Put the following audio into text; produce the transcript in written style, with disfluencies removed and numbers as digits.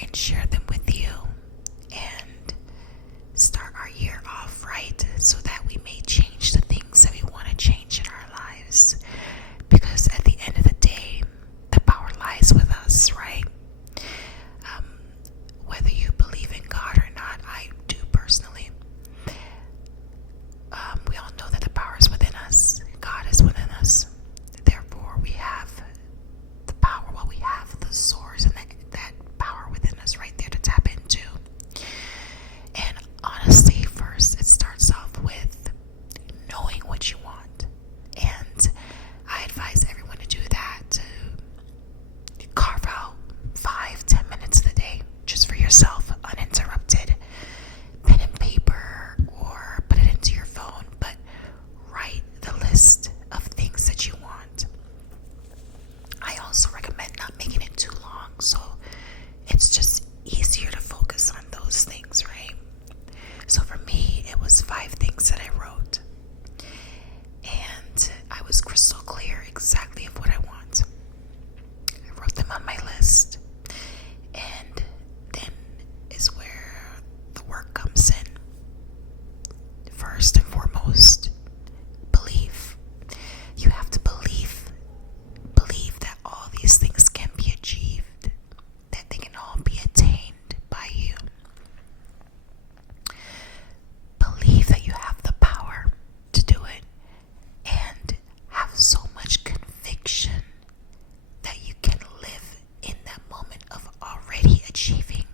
and share them with you and start our year off right so that we may change the things that we want to change in our lives. Because at the end of the day, the power lies with us, right? Whether you believe in God or not, I do personally. We all know that the power is within us. God is within us. Therefore, we have the power. Well, we have the source and that power within us right there to tap into. And honestly, first, it starts off with knowing what you want. And I advise everyone to do that, to carve out 5-10 minutes of the day just for yourself, uninterrupted. Pen and paper, or put it into your phone, but write the list of things that you want. I also recommend not making it too long, so it's just easier to focus on those things, right? So for me, it was 5 things that I wrote, and I was crystal clear exactly of what I want. I wrote them on my list, and then is where the work comes in. First and foremost, belief. You have to believe that all these things can be achieved, that they can all be attained by you. Believe that you have the power to do it, and have so much conviction that you can live in that moment of already achieving